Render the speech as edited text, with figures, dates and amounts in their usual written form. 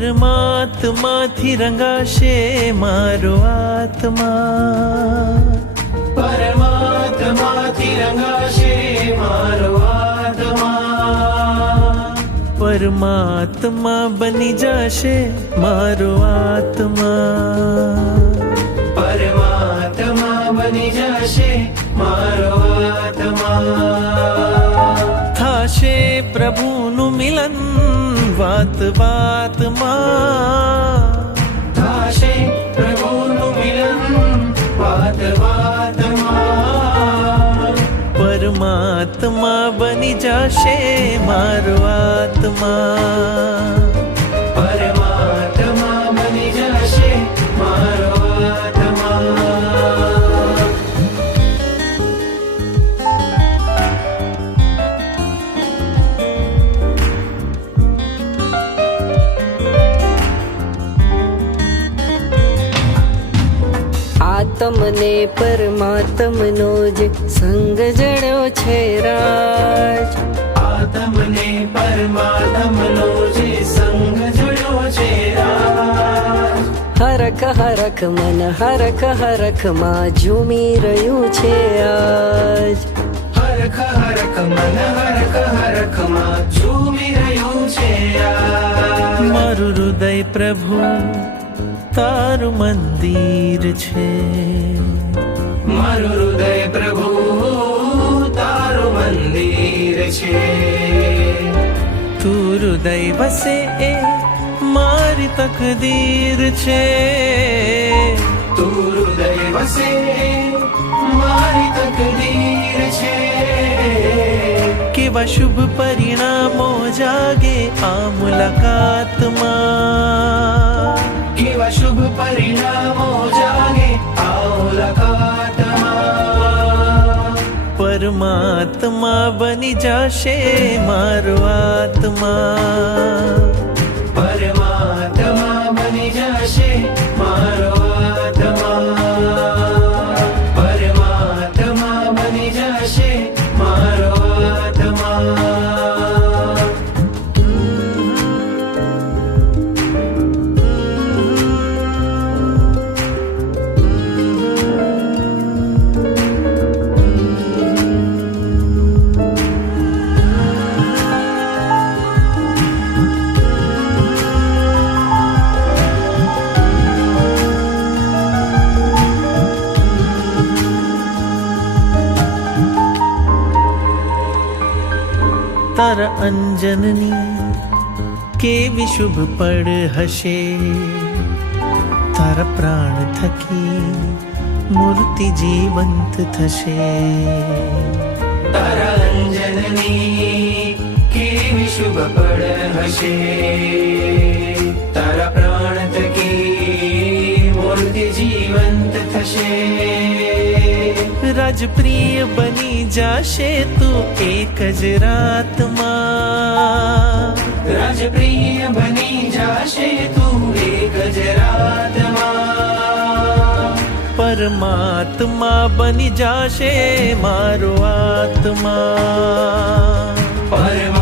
પરમાત્માથી રંગાશે મારો આત્મા, પરમાત્માથી રંગાશે મારો આત્મા, પરમાત્મા બની જશે મારો આત્મા, પરમાત્મા બની જશે મારો આત્મા. થાશે પ્રભુનું મિલન વાત વાતમાં, થાશે પ્રભુનું મિલન વાત વાતમાં, પરમાત્મા બની જશે મારો આત્મા, પરમાત્મા બની જશે મારો આત્મા. આત્મને પરમાત્મનો જે સંગ જણ્યો છે રાજ, આત્મને પરમાત્મનો જે સંગ જોડ્યો છે રાજ, હરખ હરખ મન હરખ હરખમાં ઝૂમી રહ્યું છે આજ, હરખ હરખ મન હરખ હરખમાં ઝૂમી રહ્યું છે આજ. મારું હૃદય પ્રભુ તારું મંદિર છે, મારું હૃદય પ્રભુ તારું મંદિર છે, તું હૃદય વસે એ મારી તકદીર છે, તું હૃદય વસે મારી તકદીર છે. કેવા શુભ પરિણામો જાગે આ મુલાકાતમાં, કેવા શુભ પરિણામો જાગે આ મુલાકાતમાં, પરમાત્મા બની જશે મારો આત્મા, પરમાત્મા બની જશે મારો આત્મા, પરમાત્મા બની જશે મારો આત્મા. તારા અંજનની કેવી શુભ પડ હશે, તારા પ્રાણ થકી મૂર્તિ જીવંત થશે, તારા અંજનની કેવી શુભ પડ હશે, તારા પ્રાણ થકી મૂર્તિ જીવંત થશે, રાજપ્રિય બની જશે તું એક જ રાતમાં, રાજપ્રિય બની જશે તું એક જ રાતમાં, પરમાત્મા બની જશે મારો આત્મા, પરમાત્મા